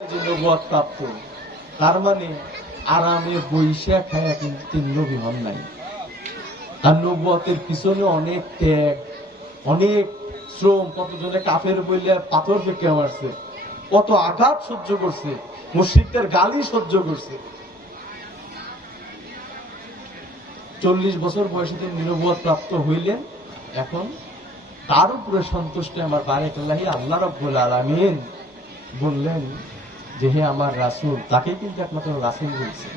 নবুয়ত প্রাপ্ত, তার মানে আরামে বৈশা খায়া কিন্তু তিনি নবী হন নাই। তার নবুয়তের পিছনে অনেক ত্যাগ, অনেক শ্রম, কতজনে কাফের বইলে পাথর ফেঁকে মারছে, কত আঘাত সহ্য করছে, মুশরিকদের গালি সহ্য করছে। 40 বছর বয়সে তিনি নবুয়ত প্রাপ্ত হইলেন। এখন তার উপরে সন্তুষ্ট আমার বারেকাল্লাহি আল্লাহ রাব্বুল আলামিন বললেন যে হে আমার রাসূল, তাকে কিন্তু একমাত্র রাসূল বলছেন।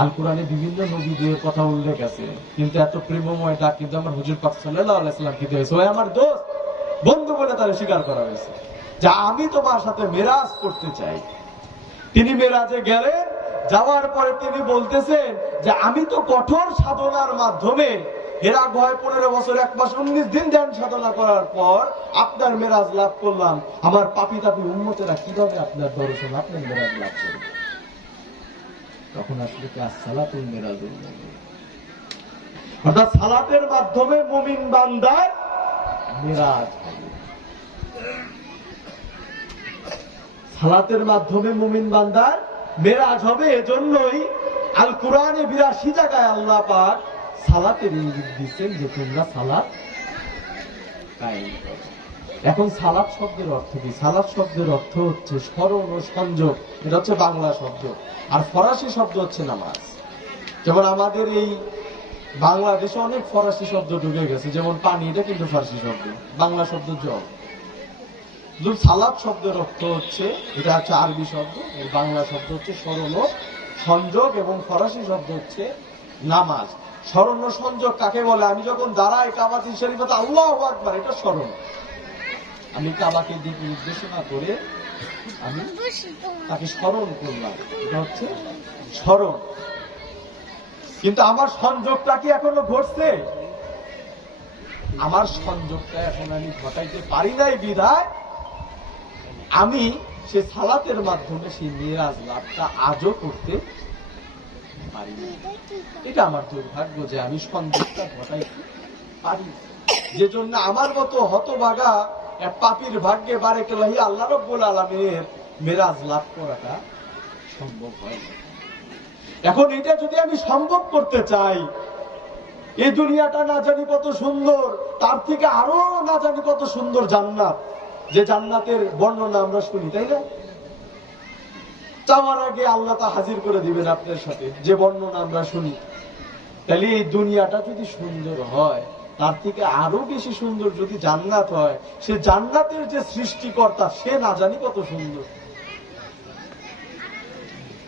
আল কোরআনে বিভিন্ন নবীদের কথা উল্লেখ আছে, কিন্তু এত প্রেমময় ডাক কিন্তু আমার হুজুর পাক সাল্লাল্লাহু আলাইহি ওয়াসাল্লাম কি দিয়েছে, ওই আমার দোস্ত বন্ধু বলে তারে স্বীকার করা হয়েছে যে আমি তোমার সাথে মেরাজ করতে চাই। তিনি মেরাজে গেলেন, যাওয়ার পরে তিনি বলতেছেন যে আমি তো কঠোর সাধনার মাধ্যমে হেরা গুহায় 15 বছর 1 মাস 19 দিন ধ্যান সাধনা করার পর আপনার মেরাজ লাভ করলাম। আমার পাপী তাপী উম্মতেরা কিভাবে আপনার দর্শন, আপনার মেরাজ লাভ করবে? তখন আসলে কি আসসালাতুল মিরাজুল মুমিন, অর্থাৎ সালাতের মাধ্যমে মুমিন বান্দার মেরাজ হবে। সালাতের মাধ্যমে মুমিন বান্দার মেরাজ হবে। এজন্যই আল কোরআনে 82 জায়গায় আল্লাহ পাক সালাতের ইঙ্গিত দিচ্ছেন যে তোমরা সালাত কায়েম করো। এখন সালাত শব্দের অর্থ কি? সালাত শব্দের অর্থ হচ্ছে স্মরণ ও সংযোগ, এটা হচ্ছে বাংলা শব্দ। আর ফরাসি শব্দ হচ্ছে নামাজ। যেমন আমাদের এই বাংলাদেশে অনেক ফরাসি শব্দ ঢুকে গেছে, যেমন পানি, এটা কিন্তু ফার্সি শব্দ, বাংলা শব্দ জল। সালাত শব্দের অর্থ হচ্ছে, এটা হচ্ছে আরবি শব্দ, এর বাংলা শব্দ হচ্ছে স্মরণ ও সংযোগ, এবং ফরাসি শব্দ হচ্ছে নামাজ। স্মরণ ও সংযোগ কাকে বলে? আমি যখন দাঁড়াই কাবাতুল শরীফে আল্লাহু আকবার, এটা স্মরণ। আমি কাবাকে দিকে নির্দেশনা করে আমি তাকে স্মরণ করলাম, এটা হচ্ছে স্মরণ। কিন্তু আমার সংযোগটা কি এখনো ঘটছে? আমার সংযোগটা এখন আমি ঘটাইতে পারি নাই বিধায় আমি সে সালাতের মাধ্যমে সেই মিরাজ লাভটা আজও করতে পারি না। এটা আমার দুর্ভাগ্য যে আমি সংযোগটা ঘটাইতে পারি, যে জন্য আমার মতো হতভাগা এক পাপীর ভাগ্যে বারেকাল্লাহি আল্লাহ রাব্বুল আলামিনের মিরাজ লাভ করাটা সম্ভব হয় না। এখন এটা যদি আমি সম্ভব করতে চাই, এই দুনিয়াটা না জানি কত সুন্দর, তার থেকে আরো না জানি কত সুন্দর জান্নাত, যে জান্নাতের বর্ণনা আমরা শুনি, তাই না? চাওয়ার আগে আল্লাহ তা হাজির করে দিবেন আপনার সাথে, যে বর্ণনা আমরা শুনি। তাহলে এই দুনিয়াটা যদি সুন্দর হয়, তার থেকে আরো বেশি সুন্দর যদি জান্নাত হয়, সে জান্নাতের যে সৃষ্টিকর্তা সে না জানি কত সুন্দর।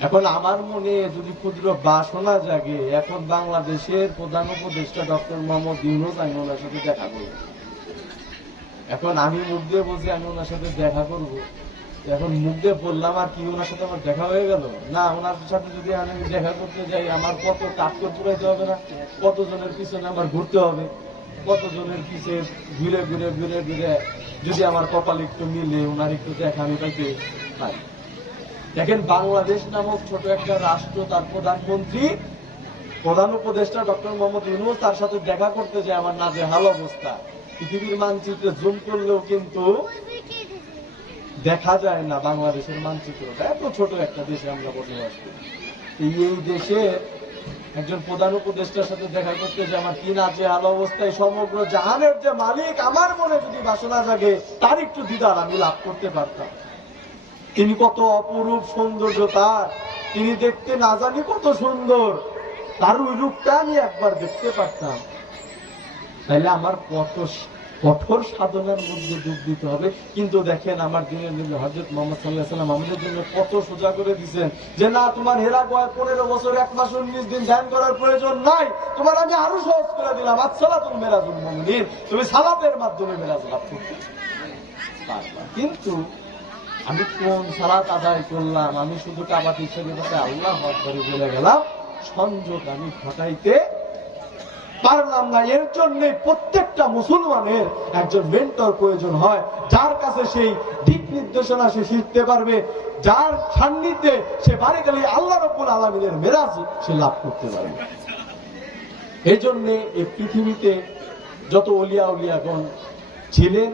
এখন আমার মনে যদি ক্ষুদ্র বাসনা জাগে, এখন বাংলাদেশের প্রধান উপদেষ্টা ডক্টর মোহাম্মদ ইউনূস, আমি ওনার সাথে দেখা করব। এখন আমি মুখ দিয়ে বলছি আমি ওনার সাথে দেখা করব, এখন মুখ দিয়ে বললাম আর কি ওনার সাথে আমার দেখা হয়ে গেল না? ওনার সাথে যদি আমি দেখা করতে যাই, আমার কত কাজ করে পুরাইতে হবে না? কতজনের পিছনে আমার ঘুরতে হবে, কতজনের পিছে ঘুরে ঘুরে ঘুরে ঘুরে যদি আমার কপাল একটু মিলে ওনার একটু দেখা আমি পাইতে পারি। দেখেন, বাংলাদেশ নামক ছোট একটা রাষ্ট্র, তার প্রধানমন্ত্রী, প্রধান উপদেষ্টা ডক্টর মোহাম্মদ ইউনূস, তার সাথে দেখা করতে যায়, আমার নাজেহাল অবস্থা। পৃথিবীর মানচিত্রে জুম করলেও কিন্তু দেখা যায় না বাংলাদেশের মানচিত্রটা। এত ছোট একটা দেশে আমরা বসবাস করি। এই দেশে একজন প্রধান উপদেষ্টার সাথে দেখা করতে যে আমার কি নাজেহাল অবস্থায়, সমগ্র জাহানের যে মালিক, আমার মনে যদি বাসনা জাগে তার একটু দিদার আমি লাভ করতে পারতাম। তিনি কত অপরূপ সৌন্দর্য তার, তিনি দেখতে না জানি কত সুন্দর, তার ওই রূপটা আমি একবার দেখতে পারতাম। তাইলে আমার কত কঠোর সাধনার মধ্যে ডুব দিতে হবে। কিন্তু দেখেন, আমার দিনের নবী হযরত মুহাম্মদ সাল্লাল্লাহু আলাইহি ওয়াসাল্লাম আমাদের জন্য কত সোজা করে দিয়েছেন যে না, তোমার হেরা গুহায় 15 বছর 1 মাস 19 দিন ধ্যান করার প্রয়োজন নাই, তোমার আমি আরো সহজ করে দিলাম। আসসালাতুল মিরাজুল মুমিনিন, তুমি সালাতের মাধ্যমে মিরাজ লাভ করতে পারবা। কিন্তু আমি কোন সালাত আদায় করলাম? আমি শুধু কাবাতুল শরীফে আল্লাহু আকবার বলে গেলাম, সংযোগ আমি ঘটাইতে পারলাম না। এর জন্য প্রত্যেকটা মুসলমানের একজন মেন্টর প্রয়োজন হয়, যার কাছে সেই দিক নির্দেশনা সে শিখতে পারবে, যার সান্নিধ্যে সে বারেকাল্লাহি আল্লাহ রাব্বুল আলামিনের মিরাজ সে লাভ করতে পারবে। এই জন্য এই পৃথিবীতে যত ওলিয়া উলিয়াগণ ছিলেন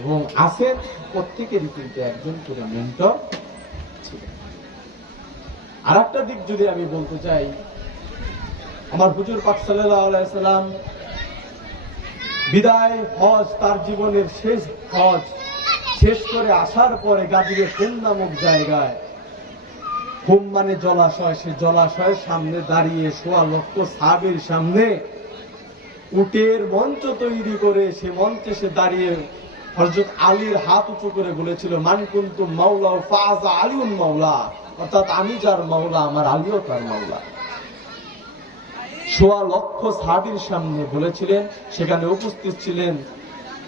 এবং আছেন, প্রত্যেকেরই কিন্তু একজন করে মেন্টর আর একটা দিক যদি আমি বলতে চাই, আমার হুজুর পাক সাল্লাল্লাহু আলাইহি সাল্লাম বিদায় হজ, তার জীবনের শেষ হজ শেষ করে আসার পরে গাজীর খুম নামক জায়গায়, খুম মানে জলাশয়, সে জলাশয়ের সামনে দাঁড়িয়ে ১.৫ লক্ষ সাহাবীর সামনে উটের মঞ্চ তৈরি করে সে মঞ্চে সে দাঁড়িয়ে হযরত আলীর হাত উঁচু করে বলেছিল, মান কুনতুম মাওলা ফাযা আলিউন মাওলা, অর্থাৎ আমি যার মাওলা আমার আলীও তার মাওলা। ১.৫ লক্ষ সাহাবীর সামনে বলেছিলেন। সেখানে উপস্থিত ছিলেন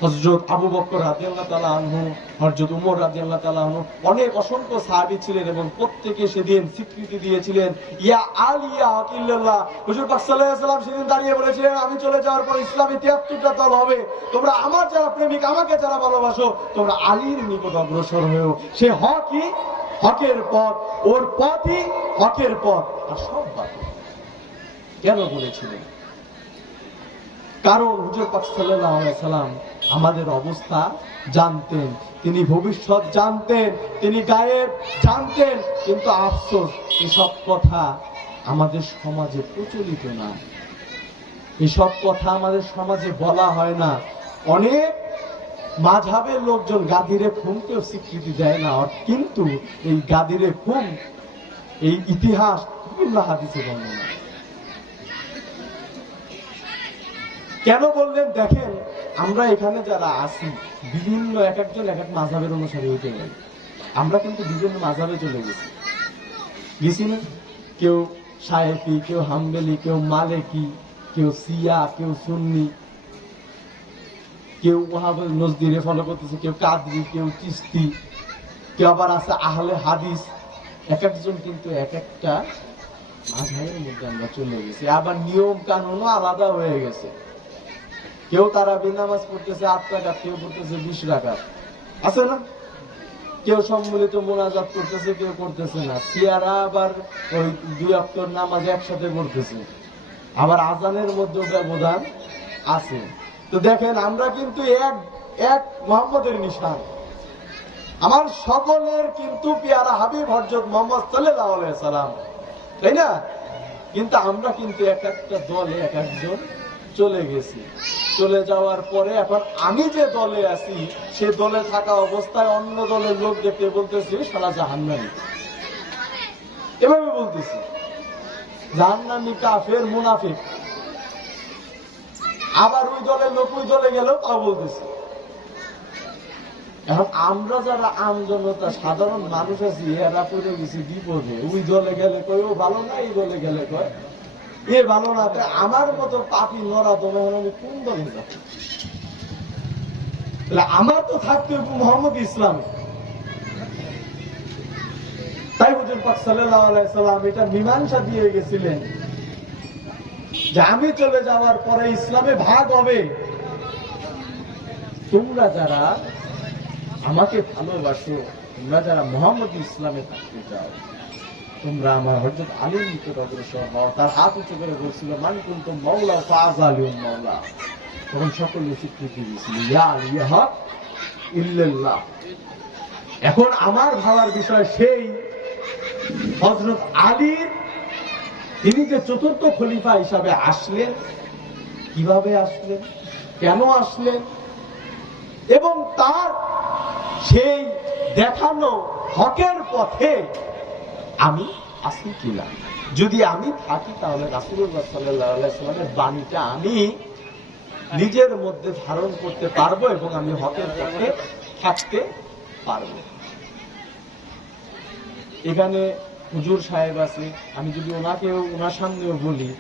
হযরত আবু বকর রাদিয়াল্লাহু তাআলা আনহু, হযরত উমর রাদিয়াল্লাহু তাআলা আনহু, অনেক অসংখ্য সাহাবী ছিলেন এবং প্রত্যেকে সেদিন স্বীকৃতি দিয়েছিলেন, ইয়া আলী ইয়া আকিল্লাহ। হুজুর পাক সাল্লাল্লাহু আলাইহি ওয়াসাল্লাম সেদিন দাঁড়িয়ে বলেছিলেন, আমি চলে যাওয়ার পর ইসলামে ৭৩টা দল হবে, তোমরা আমার যারা প্রেমিক, আমাকে যারা ভালোবাসো, তোমরা আলীর নিকট অগ্রসর হয়েও। সে হকই হকের পথ, ওর পথই হকের পথ, আর সব বাতিল। কেন বলেছিলেন? কারণ হুজুর পাক সাল্লাল্লাহু আলাইহি ওয়াসাল্লাম আমাদের অবস্থা জানতেন, তিনি ভবিষ্যৎ জানতেন, তিনি গায়েব জানতেন, কিন্তু আফসোস এসব কথা আমাদের সমাজে প্রচলিত না, এসব কথা আমাদের সমাজে বলা হয় না। অনেক মাযহাবের লোকজন গাদিরে খুমকেও স্বীকৃতি দেয় না, কিন্তু এই গাদিরে খুম এই ইতিহাস বিভিন্ন হাদিসে বর্ণনা। কেন বললেন? দেখেন, আমরা এখানে যারা আছি বিভিন্ন এক একজন এক এক মাযহাবের অনুসারী হতে গেল, আমরা কিন্তু বিভিন্ন মাযহাবে চলে গেছি না? কেউ শায়েফি, কেউ হাম্বলি, কেউ মালিকি, কেউ শিয়া, কেউ সুন্নি, কেউ ওয়াহাবি নজদিরে ফলো করতেছে, কেউ কাদরি, কেউ চিশতি, কেউ আবার আছে আহলে হাদিস। এক একজন কিন্তু এক একটা মাযহাবের মধ্যে আমরা চলে গেছি। আবার নিয়ম কানুনও আলাদা হয়ে গেছে। কেউ তারাবি নামাজ পড়তেছে ৮ রাকাত, কেউ পড়তেছে ২০ রাকাত, আছে না? কেউ সম্মিলিত মোনাজাত করতেছে, কেউ করতেছে না। শিয়ারা আবার ওই ২ ওয়াক্ত নামাজ একসাথে পড়তেছে, আবার আজানের মধ্যে ব্যবধান আছে। তো দেখেন, আমরা কিন্তু এক মুহাম্মদের নিশান, আমার সকলের কিন্তু পেয়ারা হাবিব হযরত মুহাম্মদ সাল্লাল্লাহু আলাইহি সাল্লাম, তাই না? কিন্তু আমরা কিন্তু এক একটা দলে এক একজন চলে গেছি। চলে যাওয়ার পরে এখন আমি যে দলে আছি, সে দলে থাকা অবস্থায় অন্য দলের লোক দেখতে বলতেছি শালা জাহান্নামী, এভাবে বলতেছি, জাহান্নামী, কাফের, মুনাফিক। আবার ওই দলের লোক ওই দলে গেল, তাও বলতেছি। এখন আমরা যারা আমজনতা সাধারণ মানুষ আছি, এরা পড়ে গেছি বিপদে। ওই দলে গেলে কয় ও ভালো না, এই দলে গেলে কয় এ ভালো না। আমার মতো পাপি নরা দমে আমি কোন দলে যাব? আমার তো থাকতে হবে মুহাম্মদ ইসলামে। তাই হুজুর পাক সাল্লাল্লাহু আলাইহি সাল্লাম এটা মীমাংসা দিয়ে গেছিলেন যে আমি চলে যাওয়ার পরে ইসলামে ভাগ হবে। তোমরা যারা আমাকে ভালোবাসো, তোমরা যারা মুহাম্মদ ইসলামে থাকতে চাও, তোমরা আমার হযরত আলীর নিকট অগ্রসর হও। তার হাত উঁচু করে বলছিল, মান কুনতুম মাওলা ফাযা আলিউন মাওলা। তখন সকলে স্বীকৃতি দিয়েছিল, ইয়া আলী ইয়া হক ইল্লাল্লাহ। এখন আমার ভাবার বিষয়, সেই হযরত আলীর, তিনি যে চতুর্থ খলিফা হিসাবে আসলেন, কিভাবে আসলেন, কেন আসলেন, এবং তার সেই দেখানো হকের পথে আমি আছি কিনা। যদি আমি থাকি, তাহলে রাসূলুল্লাহ সাল্লাল্লাহু আলাইহি ওয়াসাল্লামের বাণীটা আমি নিজের মধ্যে ধারণ করতে পারবো এবং আমি হকের পথে থাকতে পারবো। এখানে হুজুর সাহেব আছে, আমি যদি ওনার সামনেও বলি,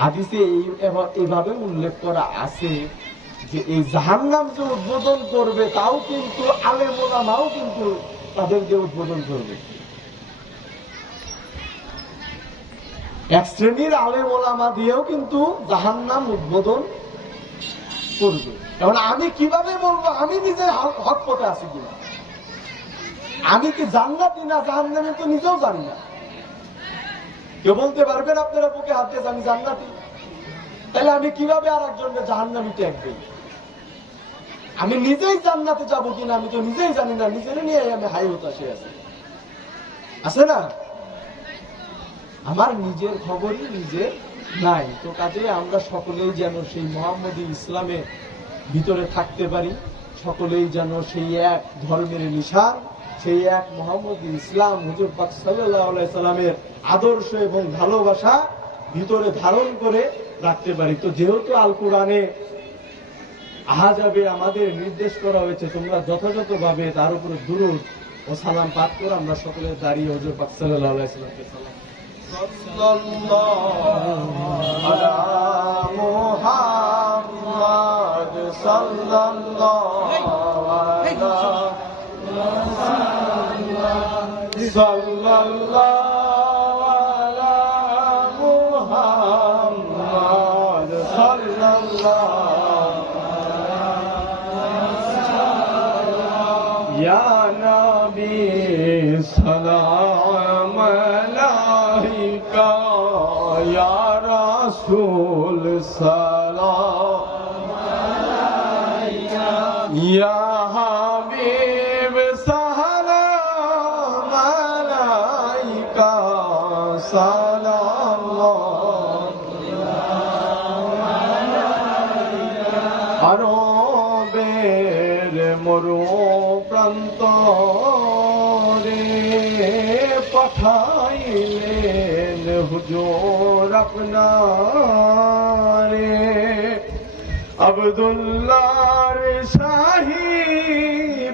হাদিসে এইভাবে উল্লেখ করা আছে যে এই জাহান্নাম যে উদ্বোধন করবে, তাও কিন্তু আলেম ওলামাও কিন্তু তাদেরকে উদ্বোধন করবে। এক শ্রেণীর আলেম ওলামা দিয়েও কিন্তু জাহান্নাম উদ্বোধন করবে। এখন আমি কিভাবে বলবো আমি নিজে হক পথে আছি কিনা? আমি কি জান্নাতি না জাহান্নামী তো নিজেও জানি না। কেউ বলতে পারবেন আপনারা বুকে হাত দিয়ে আমি জান্নাতি? তাহলে আমি কিভাবে আর একজনকে জাহান্নামী ট্যাগ দিই? আমি নিজেই জান্নাতে যাবো কিনা আমি তো নিজেই জানি না। নিজের নিয়ে আমি হাই হতাশে আছি, আছে না? আমার নিজের খবরই নিজে নাই। তো কাজে আমরা সকলেই যেন সেই মোহাম্মদী ইসলামের ভিতরে থাকতে পারি, সকলেই যেন সেই এক ধর্মের নিশান, সেই এক মোহাম্মদী ইসলাম হুজুর পাক সাল্লাল্লাহু আলাইহি সাল্লামের আদর্শ এবং ভালোবাসা ভিতরে ধারণ করে রাখতে পারি। তো যেহেতু আল কোরআনে আহাজাবে আমাদের নির্দেশ করা হয়েছে, তোমরা যথাযথভাবে তার উপরে দুরূদ ও সালাম পাঠ করে আমরা সকলে দাঁড়িয়ে হুজুর পাক সাল্লাল্লাহু আলাইহি সাল্লামকে সালাম। সাল্লাল্লাহু আলা মুহাম্মাদ সাল্লাল্লাহু আলা সাল্লাল্লাহু আলা মুহাম্মাদ সাল্লাল্লাহু ইয়া নবী সালাম আলাইকা ইয়া রাসূল সালাম আলাইকা ইয়া হাবিব সালাম আলাইকা সালাম আরবের মরু প্রান্তরে পাঠাইলেন হুজুর আপনারে আব্দুল্লাহর শাহী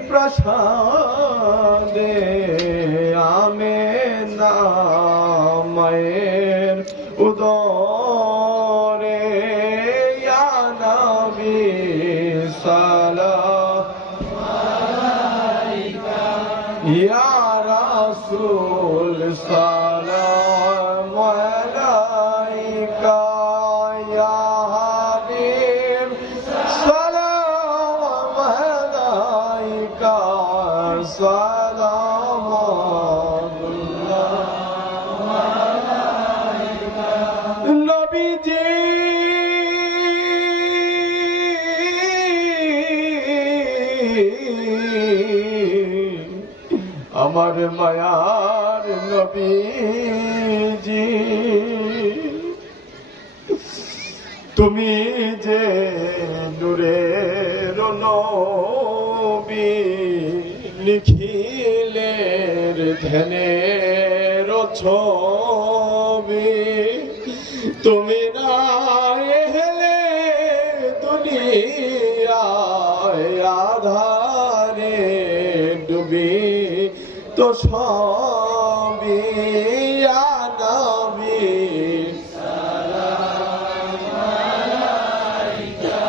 প্রসাদে আমেনা মায়ের উদরে ইয়া নবী সালাম আলাইকা ইয়া রাসূল সালাম আলাইকা ইয়া হাবিব সালাম আলাইকা সালাম আলাইকা নবীজি আমার মায়ার নবীজি তুমি যে নূরের নবী নিখিলের ধ্যানের ছবি তুমি না এলে দুনিয়ায় আধারে ডুবি তো সবই ইয়া নবী সালাম আলাইকা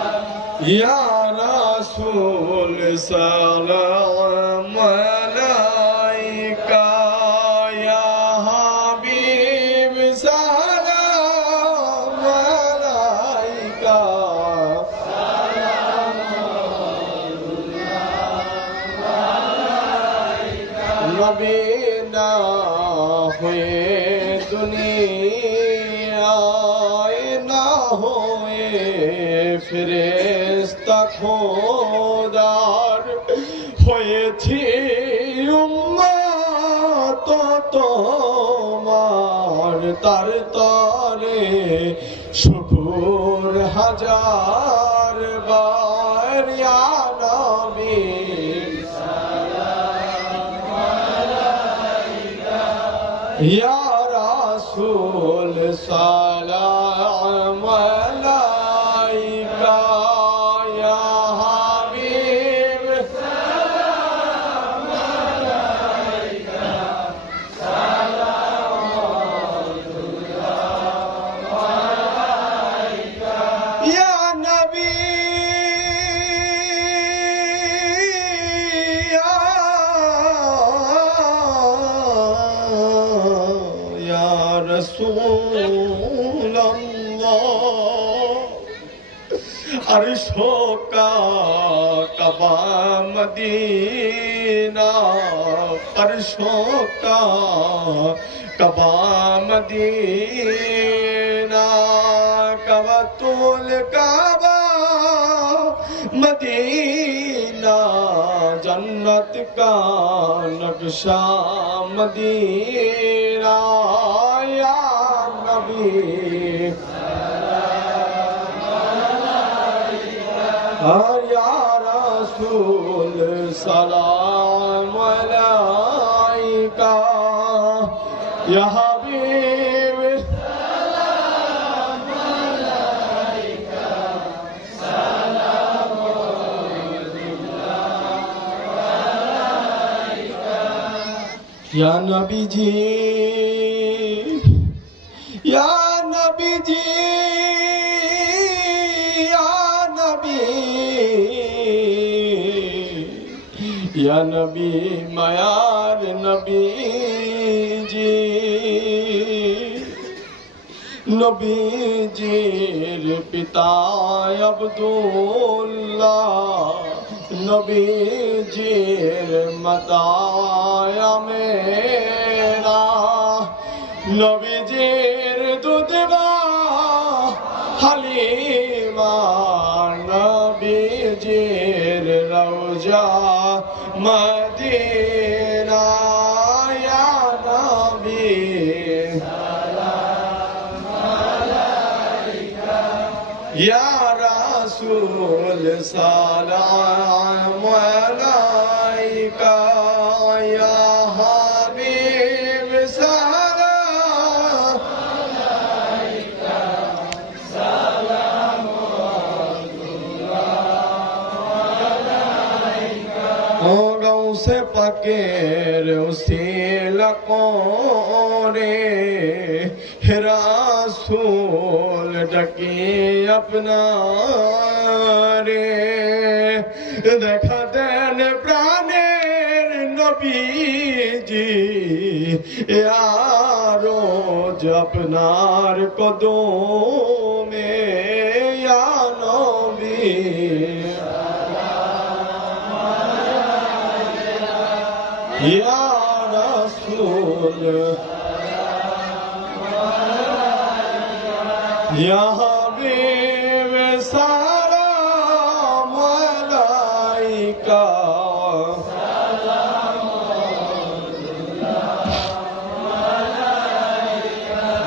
ইয়া রাসূল সালাম আলাইকা ইয়া হাবিব সালাম আলাইকা নবী না হয়ে দুনিয়ায় না হয়ে ফেরেশতা খোদার হয়েছি উম্মত তোমার তার তরে শুকুর হাজার বার ইয়া নবী ইয়া রাসূল সালাম আলাইকা ইয়া হাবিব সালাম আলাইকা সালাম আলাইকা ইয়া নবী रसूल अर्शो का कबा मदीना अर्शो का कबा मदीना कबतुल काबा मदीना जन्नत का नक्शा मदीना या নবী ইয়া রাসূল সালাম আলাইকা ইয়া হাবিব या नबी जी या नबी जी या नबी या नबी मायार नबी जी नबी जीर पिता अब्दुल्लाह नबी जीर मताया मेरा नबी जीर दुधवा हलीमा नबी जीर रौजा मदीना या नबी या रसूल सलाम अलैका या हबीब सलाम अलैका सलाम अलैका ओ गौसे पकेर उसीला कोरे रासूल डके अपना रे দেখা দেন প্রাণের নবীজি রোজ আপনার কদমে ইয়া নবী ইয়া রাসূল या हबीब सलाम अलैका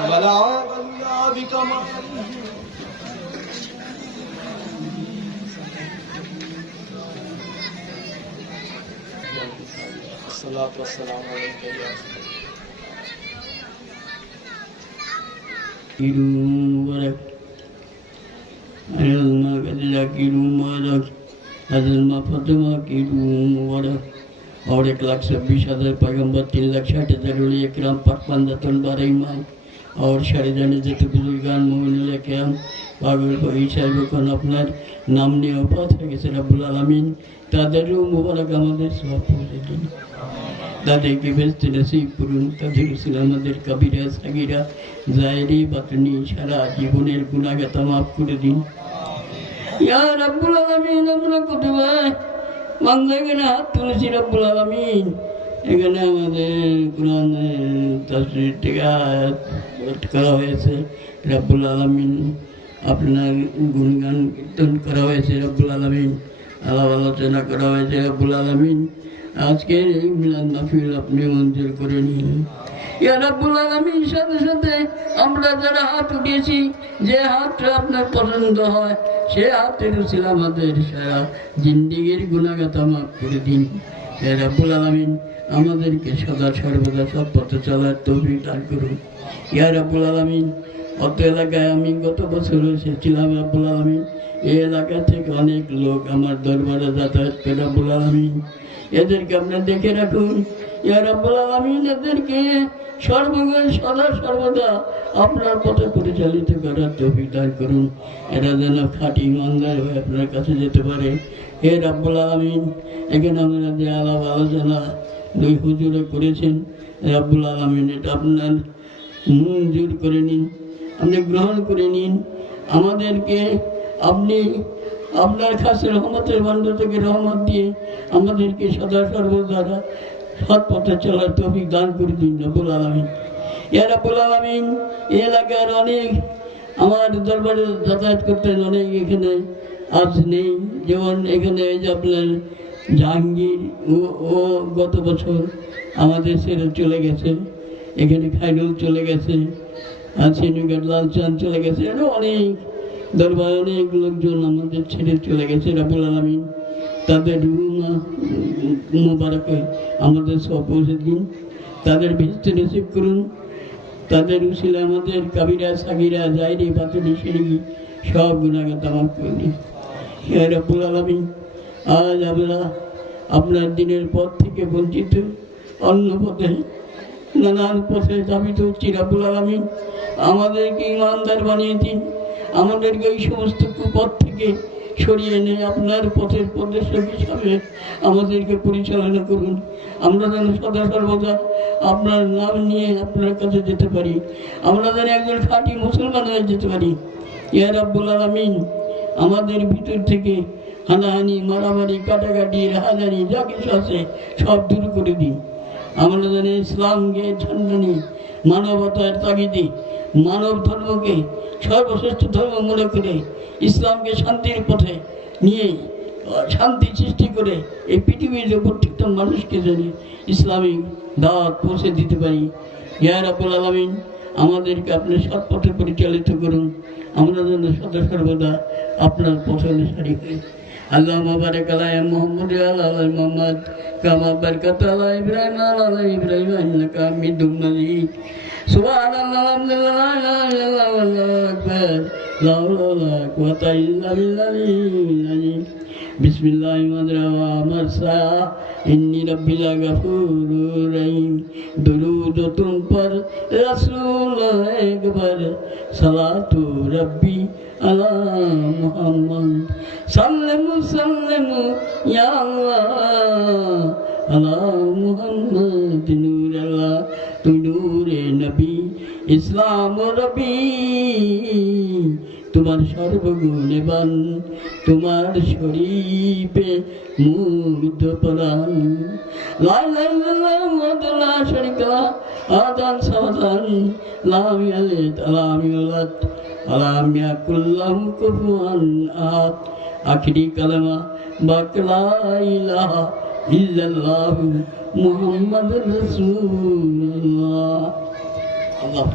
बलाग अल्लाह बिकमालिही अस्सलातु वस्सलामु अलैका या मुबारक अल्लाह की मुबारक हज़रत फातिमा की मुबारक और 1,26,000 पैगम्बर 3,60,000 उलिया किराम पाकबंदतुल बारईमान और शरीदाने जितने बुजुर्गान मोमिनुल किराम पागल को ईशा যখন আপনার নাম নিয়ে ওফাত হয়ে গেছে রব্বুল আলামিন তাদেরও মুবারক আমাদের সওয়াব পৌঁছে দিন তাদেরকে বেহেশতে নসিব করুন তাদের রসুল আমাদের কবিরা সাগীরা জায়েরি বাতনি সারা জীবনের গুনাহগাতা মাফ করে দিন ইয়া রব্বুল আলামিন আমরা কুতুবা বান্দা এখানে হাত তুলেছি রব্বুল আলামিন এখানে আমাদের কোরআন তাফসীর থেকে আয়াত করা হয়েছে রব্বুল আলামিন আপনার গুণগান কীর্তন করা হয়েছে রব্বুল আলামিন আলাপ আলোচনা করা হয়েছে রব্বুল আলামিন আজকের এই মিলাদ মাহফিল আপনি মঞ্জুর করে নিন ইয়া রাব্বুল আলামিন সাথে সাথে আমরা যারা হাত উঠিয়েছি যে হাতটা আপনার পছন্দ হয় সে হাতের উসিলা আমাদের সারা জিন্দেগির গুনাহগাতা মাফ করে দিন ইয়া রাব্বুল আলামিন আমাদেরকে সদা সর্বদা সৎ পথে চলার তৌফিক দান করুন ইয়া রাব্বুল আলামিন অত এলাকায় আমি গত বছর এসেছিলাম রাব্বুল আলামিন এই এলাকা থেকে অনেক লোক আমার দরবারে যাতায়াত করে রাব্বুল আলামিন এদেরকে আপনার দেখে রাখুন ইয়া রাব্বুল আলামিন এদেরকে সর্বজন সদা সর্বদা আপনার পথে পরিচালিত করার তৌফিক দান করুন এরা যেন খাঁটি ইমানদার হয়ে আপনার কাছে যেতে পারে হে রাব্বুল আলামিন এখানে আমরা যে আলাপ আলোচনা দুই হুজুরে করেছেন রাব্বুল আলামিন এটা আপনার মঞ্জুর করে নিন আপনি গ্রহণ করে নিন আমাদেরকে আপনি আপনার কাছে রহমতের ভান্ডার থেকে রহমত দিয়ে আমাদেরকে সদা সর্বদা সৎ পথে চলার তৌফিক দান করে দিন রব্বুল আলামিন ইয়া রাব্বুল আলামিন এই এলাকার অনেক আমার দরবারে যাতায়াত করতেন অনেক এখানে আজ নেই যেমন এখানে এই যে আপনার জাহাঙ্গীর ও গত বছর আমাদের ছেড়ে চলে গেছে এখানে খাইরুল চলে গেছে আশিনুঘাট লালচাঁদ চলে গেছে, আরো অনেক দরবার অনেক লোকজন আমাদের ছেড়ে চলে গেছে। রাব্বুল আলামিন তাদের মুবারকে আমাদের সব পৌঁছে দিন, তাদের ভিতরে রিসিভ করুন, তাদের উসিলে আমাদের কাবিরা সাগিরা জায়রি পাতুরি সিঁড়ি সব গুণাগার তামাম করে দিন। হে রাব্বুল আলামিন, আজ আমরা আপনার দিনের পথ থেকে বঞ্চিত, অন্য পথে নানান পথে ধাবিত হচ্ছি। রাব্বুল আলামিন আমাদেরকে ইমানদার বানিয়ে দিন, আমাদেরকে এই সমস্ত কুপথ থেকে সরিয়ে এনে আপনার পথের প্রদর্শক হিসাবে আমাদেরকে পরিচালনা করুন। আমরা যেন সদা সর্বদা আপনার নাম নিয়ে আপনার কাছে যেতে পারি, আমরা যেন একজন খাঁটি মুসলমান হয়ে যেতে পারি। ইয়া রাব্বুল আলামিন, আমাদের ভিতর থেকে হানাহানি, মারামারি, কাটাকাটি, রাহাজানি যা কিছু আছে সব দূর করে দিন। আমরা যেন ইসলামকে ঝান্ডা নিয়ে মানবতার তাগিদে মানব ধর্মকে সর্বশ্রেষ্ঠ ধর্ম মনে করে ইসলামকে শান্তির পথে নিয়ে শান্তি সৃষ্টি করে এই পৃথিবীর যে প্রত্যেকটা মানুষকে যেন ইসলামিক দাওয়াত পৌঁছে দিতে পারি। ইয়া রাব্বুল আলামিন, আমাদেরকে আপনার সৎ পথে পরিচালিত করুন, আমরা যেন সদা সর্বদা আপনার পথ অনুসারী হই। আল্লাহুম্মা বারিক আলা মুহাম্মাদ ওয়া আলা আলি মুহাম্মাদ কামা বারাকাতা আলা ইব্রাহিম ওয়া আলা আলি ইব্রাহিম ইন্নাকা হামিদুম মাজিদ। সুবহানাল্লাহ, আলহামদুলিল্লাহ, লা ইলাহা ইল্লাল্লাহ, আল্লাহু আকবার, লা হাওলা ওয়া লা কুওয়াতা ইল্লা বিল্লাহিল আলিয়্যিল আযীম। বিসমিল্লাহির রহমানির রহিম, মারসা ইন্নী রাব্বি লাগাফুরুর রহিম। দুরূদ তুম পর রাসূল একবার, সালাতু রাব্বি আলা মুহাম্মদ, সাল্লামু সাল্লামু ইয়া আল্লাহ আলা মুহাম্মদ। নূর আল্লাহ তুই নূরে নবী, ইসলাম রবি তোমার সর্বগুণবান, তোমার শরীফে মুগ্ধ পরাণ। লা ইলাহা ইল্লাল্লাহ ওয়াহদাহু লা শারীকা লাহু, আহাদান সামাদান, লাম ইয়ালিদ ওয়ালাম ইউলাদ ওয়ালাম ইয়াকুল লাহু কুফুয়ান আহাদ। আখিরি কালেমা বাকলা ইলাহা ইল্লাল্লাহু মুহাম্মাদুর রাসূলুল্লাহ। আল্লাহ